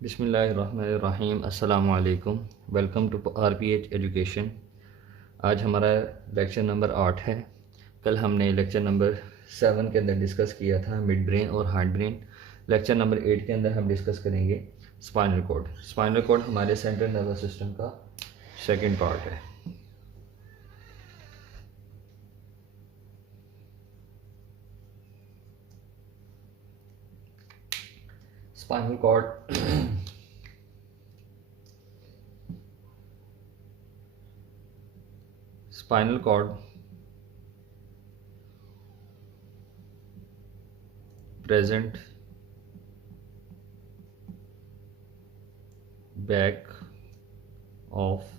बिस्मिल्लाहिर्रहमानिर्रहीम। अस्सलामु अलैकुम। Welcome to RPH education. आज हमारा लेक्चर नंबर 8 है। कल हमने लेक्चर नंबर 7 के अंदर डिस्कस किया था मिड ब्रेन और हार्ड ब्रेन। लेक्चर नंबर 8 के अंदर हम डिस्कस करेंगे स्पाइनल कॉर्ड। स्पाइनल कॉर्ड हमारे सेंट्रल नर्वस सिस्टम का सेकंड पार्ट है। Spinal cord spinal cord present back of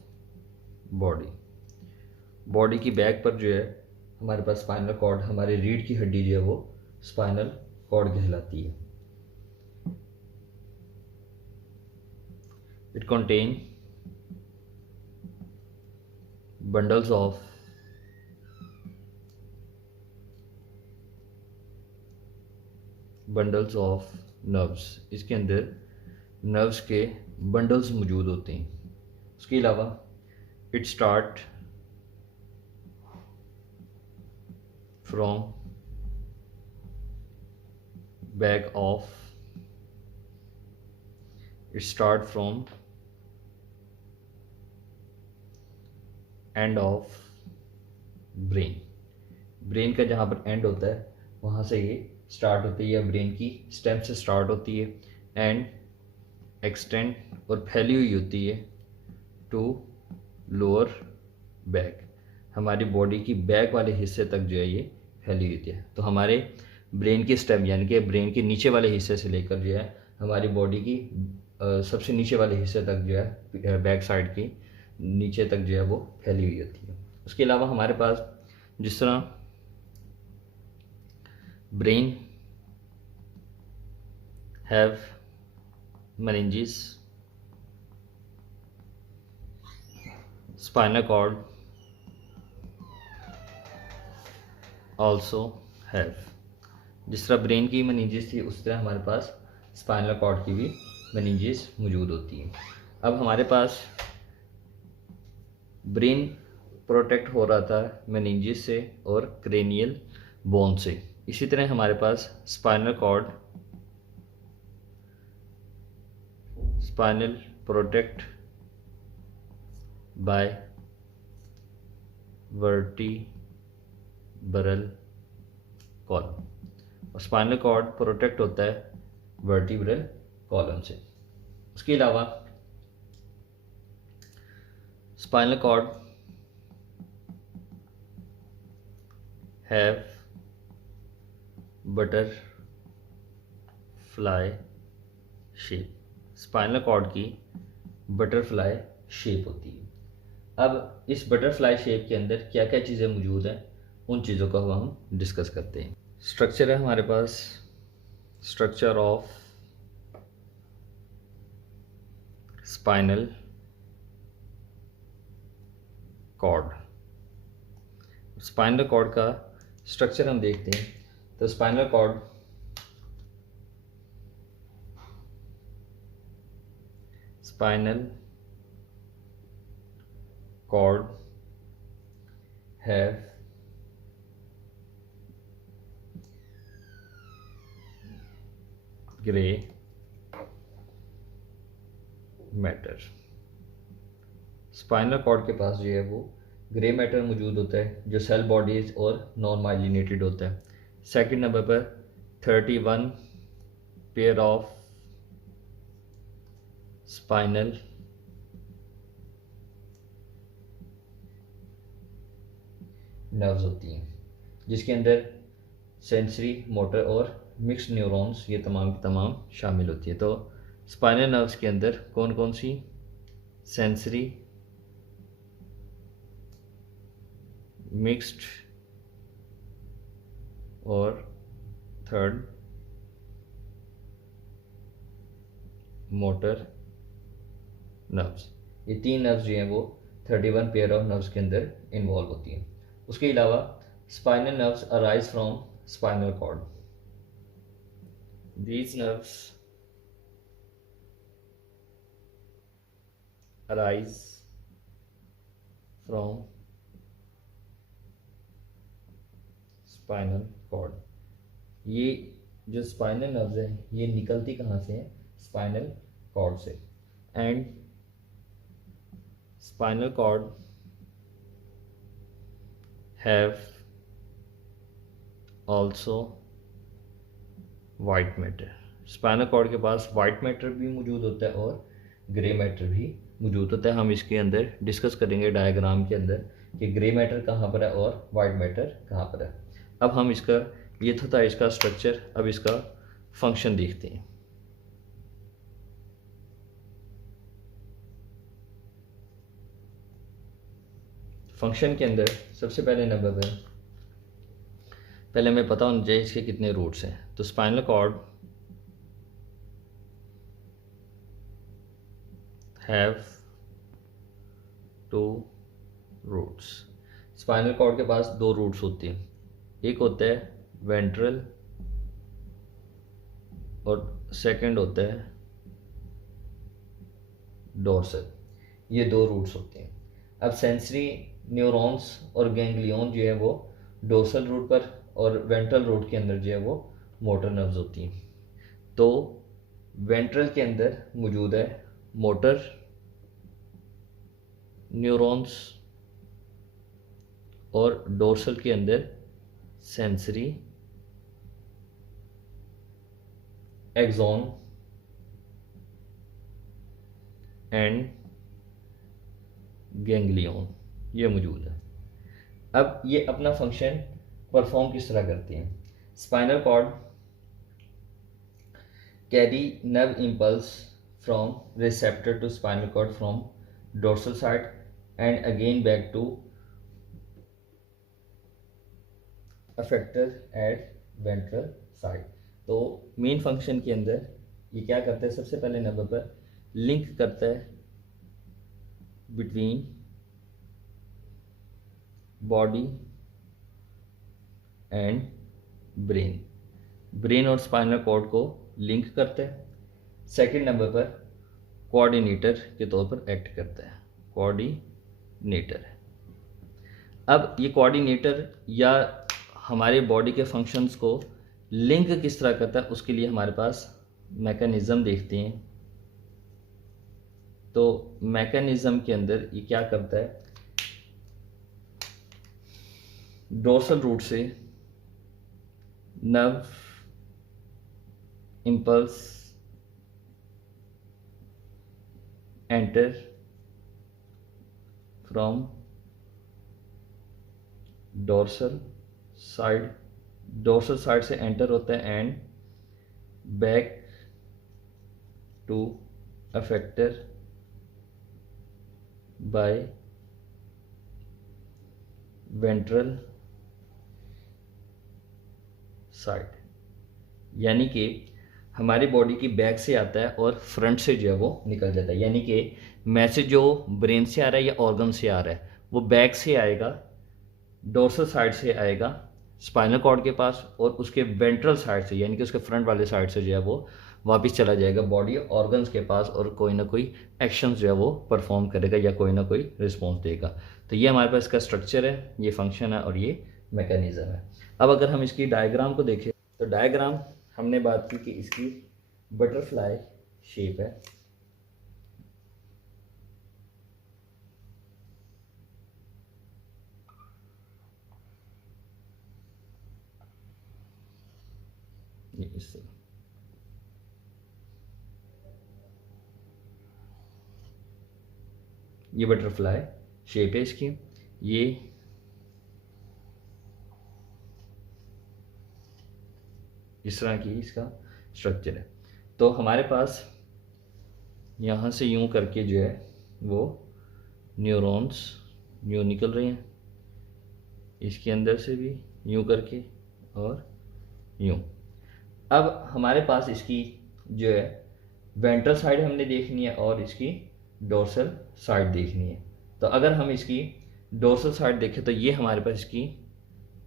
body की बैक पर जो है हमारे पास स्पाइनल कॉर्ड, हमारे रीढ़ की हड्डी जो है वो स्पाइनल कॉर्ड कहलाती है। It contain bundles of nerves. इसके अंदर नर्व्स के बंडल्स मौजूद होते हैं। उसके अलावा it start from back of end of brain का जहाँ पर एंड होता है वहाँ से ये स्टार्ट होती है, या ब्रेन की स्टेम से स्टार्ट होती है एंड एक्सटेंड और फैली हुई होती है टू लोअर बैक। हमारी बॉडी की बैक वाले हिस्से तक जो है ये फैली हुई होती है। तो हमारे ब्रेन की स्टेम यानी कि ब्रेन के नीचे वाले हिस्से से लेकर जो है हमारी बॉडी की सबसे नीचे वाले हिस्से तक जो है बैक साइड की नीचे तक जो है वो फैली हुई होती है। उसके अलावा हमारे पास जिस तरह brain have meninges, spinal cord also have। जिस तरह ब्रेन की meninges थी उस तरह हमारे पास स्पाइनल कॉर्ड की भी meninges मौजूद होती हैं। अब हमारे पास ब्रेन प्रोटेक्ट हो रहा था meninges से और क्रेनियल बोन से। इसी तरह हमारे पास spinal protect by vertebral column, और स्पाइनल कॉर्ड प्रोटेक्ट होता है वर्टिब्रल कॉलम से। उसके अलावा spinal cord have butterfly shape. Spinal cord की बटरफ्लाई शेप होती है। अब इस बटरफ्लाई शेप के अंदर क्या क्या चीज़ें मौजूद हैं उन चीज़ों का हम डिस्कस करते हैं। स्ट्रक्चर है हमारे पास structure of spinal cord. Spinal cord का स्ट्रक्चर हम देखते हैं तो spinal cord have grey matter. Spinal cord के पास जो है वो ग्रे मैटर मौजूद होता है जो सेल बॉडीज और नॉन माइलिनेटेड होता है। सेकंड नंबर पर 31 पेयर ऑफ स्पाइनल नर्व्स होती हैं जिसके अंदर सेंसरी, मोटर और मिक्स्ड न्यूरॉन्स ये तमाम की तमाम शामिल होती है। तो स्पाइनल नर्व्स के अंदर कौन कौन सी? सेंसरी, मिक्स्ड और थर्ड मोटर नर्व्स। ये तीन नर्व्स जो हैं वो 31 पेयर ऑफ नर्व्स के अंदर इन्वॉल्व होती हैं। उसके अलावा spinal nerves arise from spinal cord. These nerves arise from spinal cord. ये जो स्पाइनल नर्व्स हैं ये निकलती कहाँ से हैं? स्पाइनल कॉर्ड से। And spinal cord have also white matter. Spinal cord के पास वाइट मैटर भी मौजूद होता है और ग्रे मैटर भी मौजूद होता है। हम इसके अंदर डिस्कस करेंगे डायग्राम के अंदर कि ग्रे मैटर कहाँ पर है और वाइट मैटर कहाँ पर है। अब हम इसका, ये था इसका स्ट्रक्चर, अब इसका फंक्शन देखते हैं। फंक्शन के अंदर सबसे पहले नंबर पर पहले हमें पता होना चाहिए इसके कितने रूट्स हैं। तो spinal cord have 2 roots. Spinal cord के पास 2 रूट्स होते हैं, एक होता है वेंट्रल और सेकंड होता है डोर्सल। ये 2 रूट्स होते हैं। अब सेंसरी न्यूरॉन्स और गैंग्लियन जो है वो डोर्सल रूट पर और वेंट्रल रूट के अंदर जो है वो मोटर नर्व्स होती हैं। तो वेंट्रल के अंदर मौजूद है मोटर न्यूरॉन्स और डोर्सल के अंदर सेंसरी एक्सॉन एंड गैंग्लियन ये मौजूद है। अब ये अपना फंक्शन परफॉर्म किस तरह करते हैं? Spinal cord carry nerve impulse from receptor to spinal cord from dorsal side and again back to effector at ventral side. तो मेन फंक्शन के अंदर ये क्या करता है? सबसे पहले नंबर पर लिंक करता है between body and brain. Brain और स्पाइनल कॉर्ड को लिंक करता है। सेकंड नंबर पर कोऑर्डिनेटर के तौर पर एक्ट करता है, कोऑर्डिनेटर। अब ये कोऑर्डिनेटर या हमारे बॉडी के फंक्शंस को लिंक किस तरह करता है उसके लिए हमारे पास मैकेनिज्म देखते हैं। तो मैकेनिज्म के अंदर ये क्या करता है? डोर्सल रूट से nerve impulse enter from dorsal side से एंटर होता है and back to effector by ventral side. यानी कि हमारी बॉडी की बैक से आता है और फ्रंट से जो है वो निकल जाता है। यानी कि मैसेज जो ब्रेन से आ रहा है या ऑर्गन से आ रहा है वो बैक से आएगा, डोर्सल साइड से आएगा स्पाइनल कॉर्ड के पास और उसके वेंट्रल साइड से यानी कि उसके फ्रंट वाले साइड से जो है वो वापस चला जाएगा बॉडी ऑर्गन्स के पास और कोई ना कोई एक्शन जो है वो परफॉर्म करेगा या कोई ना कोई रिस्पॉन्स देगा। तो ये हमारे पास इसका स्ट्रक्चर है, ये फंक्शन है और ये मैकेनिज्म है। अब अगर हम इसकी डायग्राम को देखें तो डायग्राम हमने बात की कि इसकी बटरफ्लाई शेप है। इससे ये बटरफ्लाई शेप है इसकी, ये इस तरह की इसका स्ट्रक्चर है। तो हमारे पास यहाँ से यूं करके जो है वो न्यूरॉन्स यूं निकल रहे हैं, इसके अंदर से भी यूं करके और यूं। अब हमारे पास इसकी जो है वेंट्रल साइड हमने देखनी है और इसकी डोर्सल साइड देखनी है। तो अगर हम इसकी डोर्सल साइड देखें तो ये हमारे पास इसकी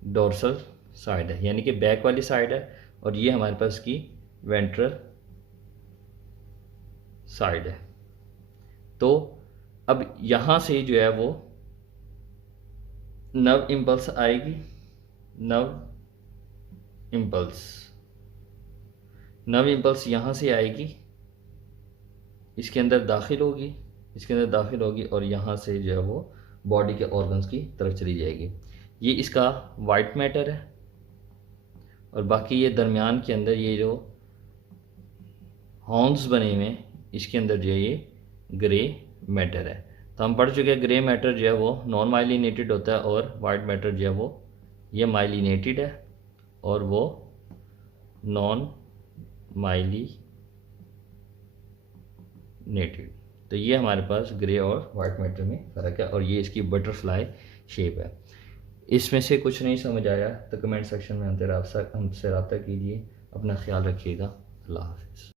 डोर्सल साइड है यानी कि बैक वाली साइड है और ये हमारे पास इसकी वेंट्रल साइड है। तो अब यहाँ से जो है वो नर्व इम्पल्स आएगी, नर्व इम्पल्स यहाँ से आएगी, इसके अंदर दाखिल होगी और यहाँ से जो है वो बॉडी के ऑर्गन्स की तरफ चली जाएगी। ये इसका वाइट मैटर है और बाकी ये दरमियान के अंदर ये जो हॉर्न्स बने हुए हैं इसके अंदर जो है ये ग्रे मैटर है। तो हम पढ़ चुके हैं ग्रे मैटर जो है वो नॉन माइलिनेटेड होता है और वाइट मैटर जो है वो ये माइलिनेटेड है और वो नॉन माइलिनेटेड। तो ये हमारे पास ग्रे और वाइट मैटर में फ़र्क है और ये इसकी बटरफ्लाई शेप है। इसमें से कुछ नहीं समझ आया तो कमेंट सेक्शन में हमसे रब्ता कीजिए। अपना ख्याल रखिएगा। अल्लाह हाफ़िज़।